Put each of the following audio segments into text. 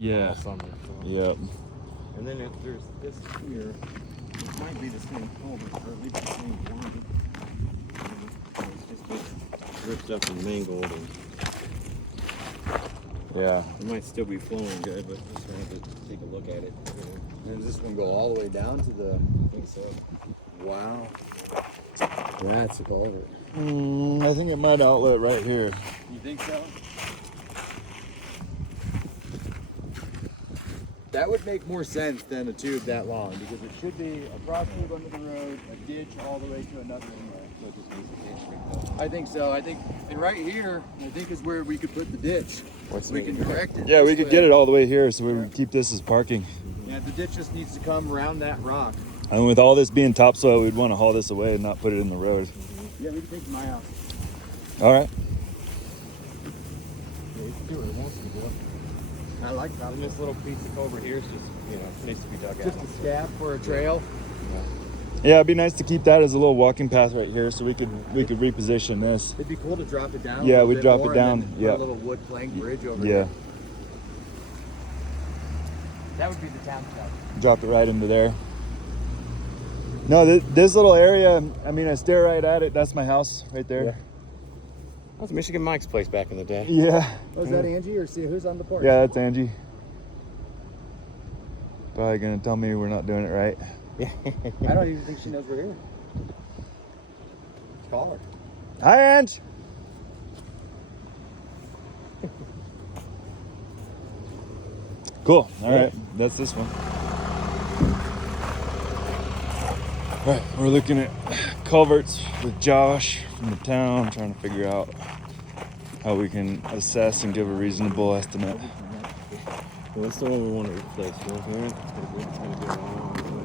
Yeah. all summer. So. Yep. And then if there's this here, it might be the same culvert, or at least the same one. It's just been ripped up and mangled, and Yeah. it might still be flowing good, but just wanted to take a look at it. And does this one go all the way down to the? I think so. Wow. That's a culvert. I think it might outlet right here. You think so? That would make more sense than a tube that long, because it should be a cross tube under the road, a ditch all the way to another inlet. I think so. I think, and right here, I think is where we could put the ditch. We can direct it. Yeah, we this could way. get it all the way here, so we would keep this as parking. Yeah, the ditch just needs to come around that rock. And with all this being topsoil, we'd want to haul this away and not put it in the road. Yeah, we can take it to my house. All right. Yeah, you can do what it wants to do. I like that. And this little piece of culvert here is just, needs to be dug out. Just a scab for a trail. Yeah, it'd be nice to keep that as a little walking path right here, so we could reposition this. It'd be cool to drop it down. Yeah, a we'd bit drop it more down, and then put yeah. a little wood plank bridge over Yeah, there. That would be the town stuff. drop it right into there. No, this little area, I mean, I stare right at it. That's my house right there. That was Michigan Mike's place back in the day. Yeah. Oh, is that Angie, or see who's on the porch? Yeah, that's Angie. Probably gonna tell me we're not doing it right. I don't even think she knows we're here. Call her. Hi, Ange. Cool. All right, that's this one. All right, we're looking at culverts with Josh from the town, trying to figure out how we can assess and give a reasonable estimate. Well, that's the one we want to replace. Right here. It's gonna be all the way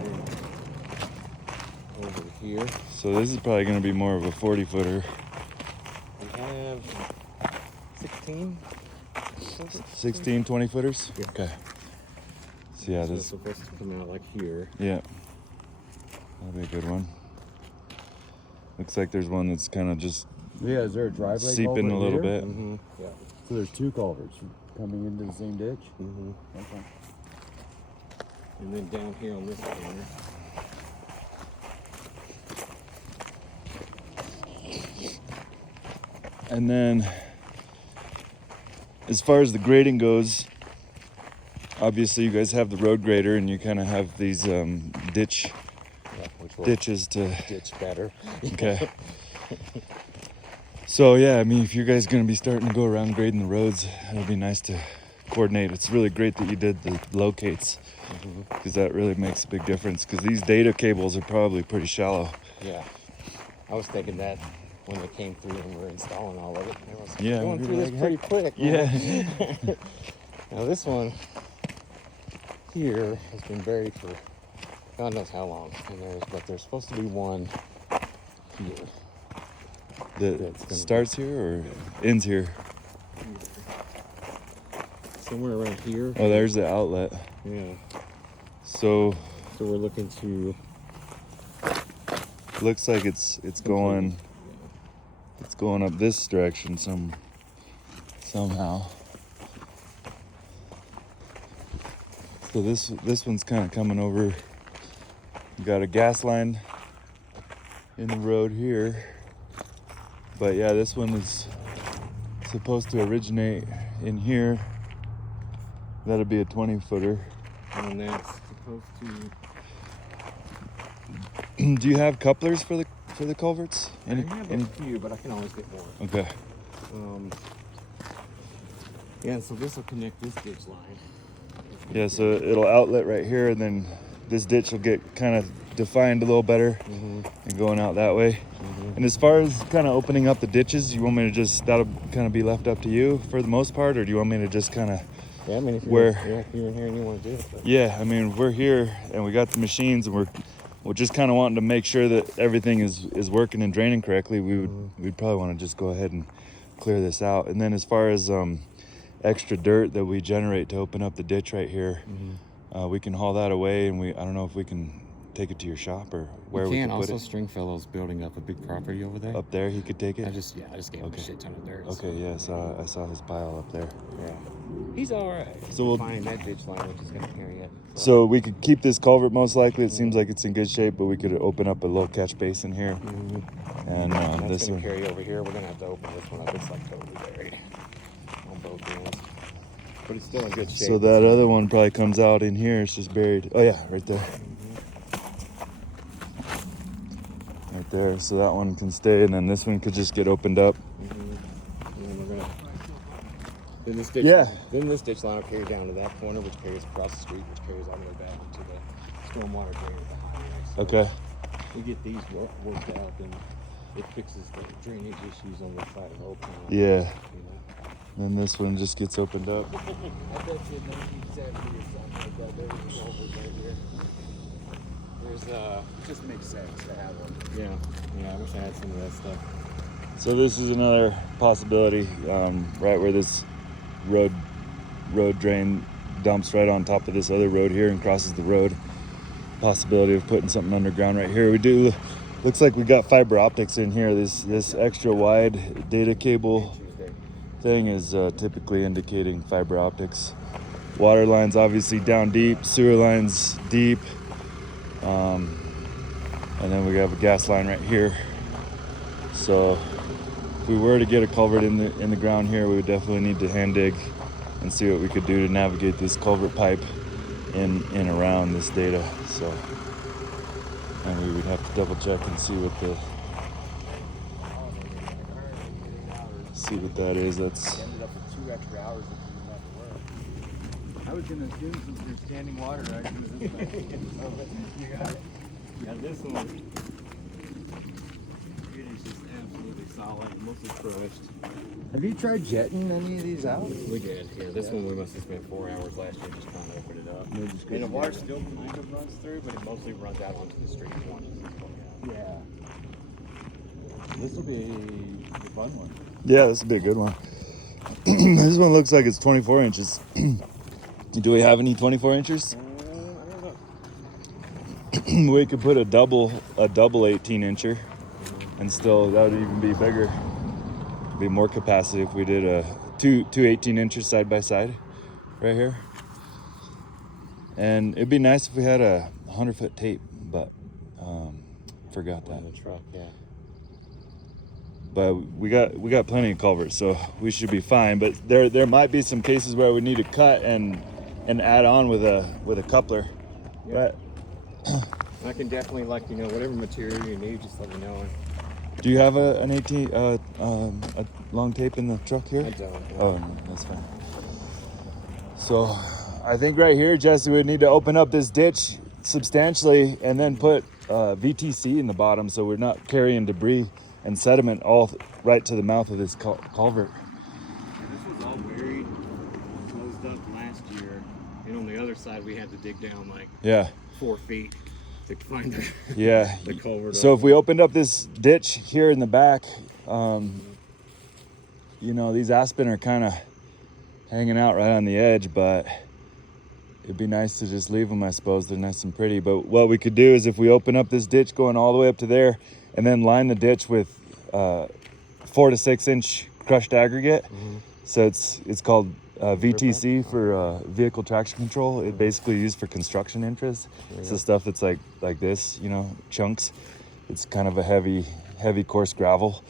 over here. So this is probably going to be more of a 40-footer. We have 16. 16, 20-footers? Yeah. Okay. So yeah, So it's this, supposed to come out like here. yeah. That'll be a good one. Looks like there's one that's kind of just Yeah, is there a driveway seeping a little bit. Mm-hmm. Yeah. So there's two culverts coming into the same ditch? Mm-hmm. Okay. And then down here on this corner. And then as far as the grading goes, obviously you guys have the road grader and you kind of have these ditches to Ditch better. okay. So yeah, I mean, if you guys gonna be starting to go around grading the roads, it'd be nice to coordinate. It's really great that you did the locates, because that really makes a big difference, because these data cables are probably pretty shallow. Yeah. I was thinking that when they came through and were installing all of it. It was Yeah, going we through were this like, pretty quick. Yeah. Now this one here has been buried for God knows how long. And there's supposed to be one here. That starts here or ends here? Somewhere around here. Oh, there's the outlet. Yeah. So So we're looking to looks like it's going up this direction somehow. So this one's kind of coming over. You got a gas line in the road here, but yeah, this one is supposed to originate in here. That'll be a 20-footer. and that's supposed to Do you have couplers for the culverts? I have a few, but I can always get more. Okay. Yeah, so this will connect this ditch line. Yeah, so it'll outlet right here, and then this ditch will get kind of defined a little better and going out that way. And as far as kind of opening up the ditches, you want me to that'll kind of be left up to you for the most part, or do you want me to just kind of, Yeah, I mean, if Where- you're in here and you want to do it. But yeah, I mean, we're here and we got the machines and we're just kind of wanting to make sure that everything is working and draining correctly. We'd probably want to just go ahead and clear this out. And then as far as extra dirt that we generate to open up the ditch right here, we can haul that away, and I don't know if we can take it to your shop, or where You we can could put also it? Stringfellow's building up a big property over there. Up there, he could take it. I just gave him Okay. a shit ton of dirt. Okay, yeah, I saw his pile up there. Yeah. He's all right. So we'll find that ditch line, which is gonna carry it. So we could keep this culvert most likely. It seems like it's in good shape, but we could open up a little catch basin here. And That's this gonna one. carry over here. We're gonna have to open this one up. It's like totally buried on both ends, but it's still in good shape. So that other one probably comes out in here. It's just buried. Oh yeah, right there. Right there. So that one can stay, and then this one could just get opened up. And then we're gonna. Then this ditch. Yeah. Then this ditch line will carry down to that corner, which carries across the street, which carries all the way back into the stormwater drain behind there. So Okay. we get these worked out, and it fixes the drainage issues on the side of Oak Town. Yeah. You know? Then this one just gets opened up. I bet you 1970 or something like that. There was a culvert right here. Just makes sense to have one. Yeah. I wish I had some of that stuff. So this is another possibility, right where this road drain dumps right on top of this other road here and crosses the road. Possibility of putting something underground right here. Looks like we got fiber optics in here. This extra wide data cable thing is typically indicating fiber optics. Water lines obviously down deep, sewer lines deep, and then we have a gas line right here. So if we were to get a culvert in the ground here, we would definitely need to hand dig and see what we could do to navigate this culvert pipe in and around this data. So, and we would have to double check and see what that is. That's Ended up with 2 extra hours if you didn't have to work. I was gonna assume since there's standing water right through this way. You got it. Yeah, this one. It is just absolutely solid, mostly crushed. Have you tried jetting any of these out? We did. Yeah, this one we must have spent 4 hours last year just trying to open it up. No, just And the water still kind of runs through, but it mostly runs out onto the street once. Yeah. This will be a fun one. yeah, this would be a good one. This one looks like it's 24 inches. Do we have any 24 inches? I don't know. We could put a double 18 incher, and still that would even be bigger. Be more capacity if we did a two 18 inches side by side, right here. And it'd be nice if we had a 100-foot tape, but forgot that. On the truck, yeah. But we got plenty of culverts, so we should be fine. But there might be some cases where we need to cut and add on with a coupler. Yeah. Right. I can definitely, whatever material you need, just let me know. Do you have an 18 a long tape in the truck here? I don't. Oh, no, that's fine. So I think right here, Jesse, would need to open up this ditch substantially and then put VTC in the bottom so we're not carrying debris and sediment all right to the mouth of this culvert. This was all buried, closed up last year, and on the other side we had to dig down like Yeah. 4 feet to find the, Yeah. the culvert. So if we opened up this ditch here in the back, these aspen are kind of hanging out right on the edge, but it'd be nice to just leave them, I suppose. They're nice and pretty. But what we could do is if we open up this ditch going all the way up to there and then line the ditch with 4 to 6 inch crushed aggregate. So it's called VTC for vehicle traction control. It basically used for construction interest. It's the stuff that's like this, chunks. It's kind of a heavy coarse gravel,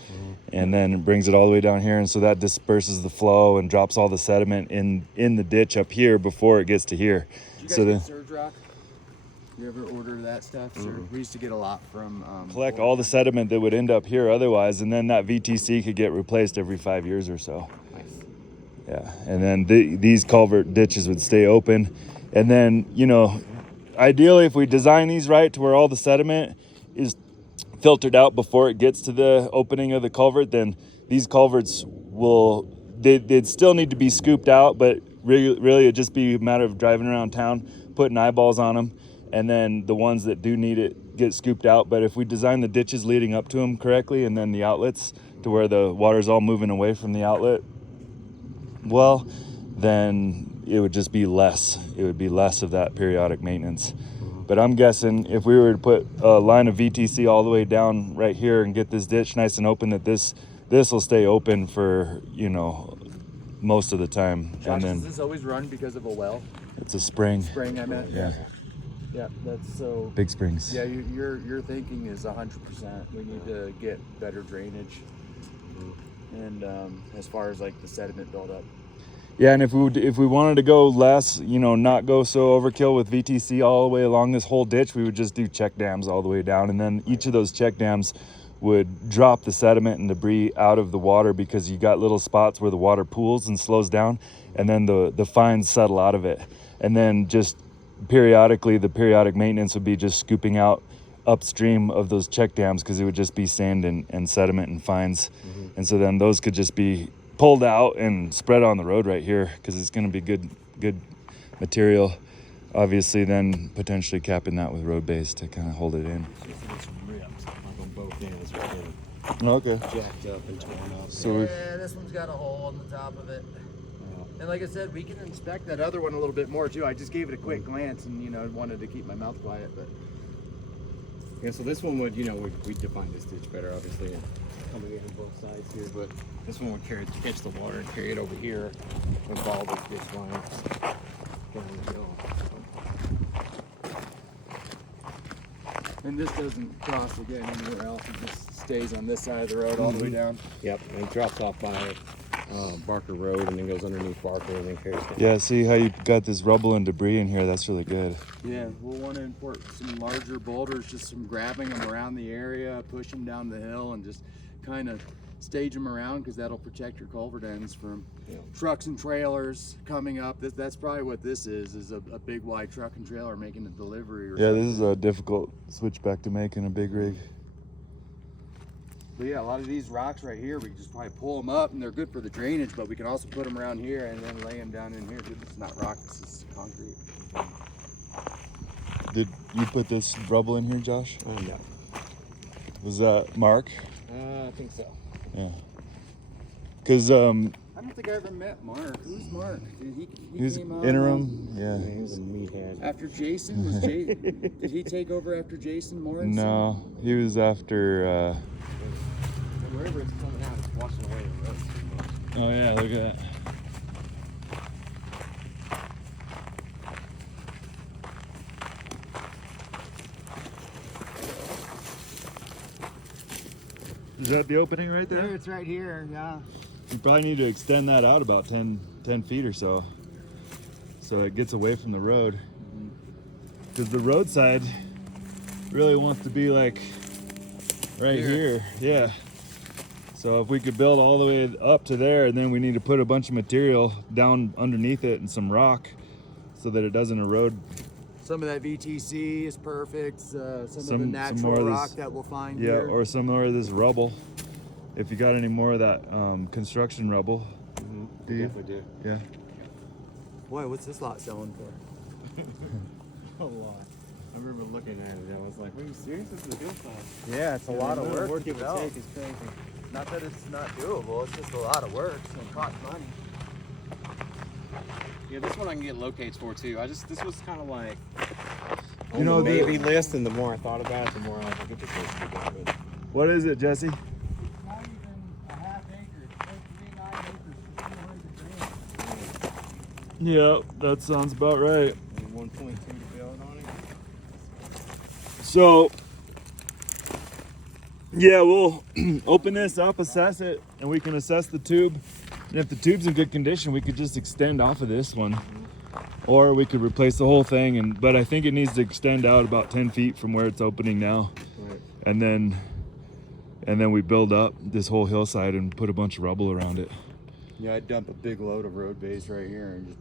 and then it brings it all the way down here, and so that disperses the flow and drops all the sediment in the ditch up here before it gets to here. Did you So guys then get Surge Rock? You ever order that stuff? We used to get a lot from collect all the sediment that would end up here otherwise, and then that VTC could get replaced every 5 years or so. Nice. Yeah, and then these culvert ditches would stay open, and then ideally if we design these right to where all the sediment is filtered out before it gets to the opening of the culvert, then these culverts they'd still need to be scooped out, but really it'd just be a matter of driving around town, putting eyeballs on them, and then the ones that do need it get scooped out. But if we design the ditches leading up to them correctly, and then the outlets to where the water's all moving away from the outlet, well, then it would just be less. It would be less of that periodic maintenance. But I'm guessing if we were to put a line of VTC all the way down right here and get this ditch nice and open, that this will stay open for, you know, most of the time. Josh, and then does this always run because of a well? it's a spring. Spring, I meant. Yeah. Yeah, that's so. Big springs. Yeah, your thinking is 100%. We need to get better drainage, and as far as like the sediment buildup. Yeah, and if we wanted to go less, you know, not go so overkill with VTC all the way along this whole ditch, we would just do check dams all the way down, and then each of those check dams would drop the sediment and debris out of the water, because you got little spots where the water pools and slows down, and then the fines settle out of it, and then just periodically the periodic maintenance would be just scooping out upstream of those check dams, because it would just be sand and sediment and fines. And so then those could just be pulled out and spread on the road right here, because it's going to be good material. Obviously then potentially capping that with road base to kind of hold it in. On both ends, we're getting Okay. jacked up and torn up. So Yeah, this one's got a hole on the top of it. And like I said, we can inspect that other one a little bit more too. I just gave it a quick glance and, you know, wanted to keep my mouth quiet, but. Yeah, so this one would, you know, we defined this ditch better, obviously, and coming in on both sides here, but this one would catch the water and carry it over here and follow this ditch line down the hill. And this doesn't cross again anywhere else. It just stays on this side of the road all the way down. Yep, and it drops off by Barker Road and then goes underneath Barker and then carries down. yeah, see how you got this rubble and debris in here? That's really good. Yeah, we'll want to import some larger boulders, just some grabbing them around the area, push them down the hill, and just kind of stage them around, because that'll protect your culvert ends from trucks and trailers coming up. That's probably what this is a big wide truck and trailer making a delivery or Yeah, something. this is a difficult switchback to make in a big rig. But yeah, a lot of these rocks right here, we can just probably pull them up and they're good for the drainage, but we can also put them around here and then lay them down in here. Dude, this is not rock, this is concrete. Did you put this rubble in here, Josh? No. Was that Mark? I think so. Yeah. Because I don't think I ever met Mark. Who's Mark? He he's came on interim. Yeah. He was a meathead. after Jason. Was did he take over after Jason Morrison? No, he was after. And wherever it's coming out, it's washing away the rust too much. Oh yeah, look at that. Is that the opening right there? There, it's right here. Yeah. You probably need to extend that out about 10 feet or so it gets away from the road, because the roadside really wants to be like right here. Yeah, so if we could build all the way up to there, and then we need to put a bunch of material down underneath it and some rock so that it doesn't erode. Some of that VTC is perfect. Some of the Some more natural of rock this- that we'll find Yeah, here. or some more of this rubble, if you got any more of that construction rubble. Do you? Definitely do. Yeah. Boy, what's this lot selling for? A lot. I remember looking at it and I was like, are you serious? This is a hillside. Yeah, it's a lot of work. Work to it would develop. take is crazy. Not that it's not doable, it's just a lot of work. It's gonna cost money. Yeah, this one I can get locates for too. This was kind of like You know, the maybe list, and the more I thought about it, the more I was like, it just needs to be done. But What is it, Jesse? Not even a half acre. It's like 3 9 acres, 200 grand. Yeah, that sounds about right. only 1.2 to build on it. So, yeah, we'll open this up, assess it, and we can assess the tube. And if the tube's in good condition, we could just extend off of this one. Or we could replace the whole thing, but I think it needs to extend out about 10 feet from where it's opening now. Right. And then we build up this whole hillside and put a bunch of rubble around it. Yeah, I'd dump a big load of road base right here and just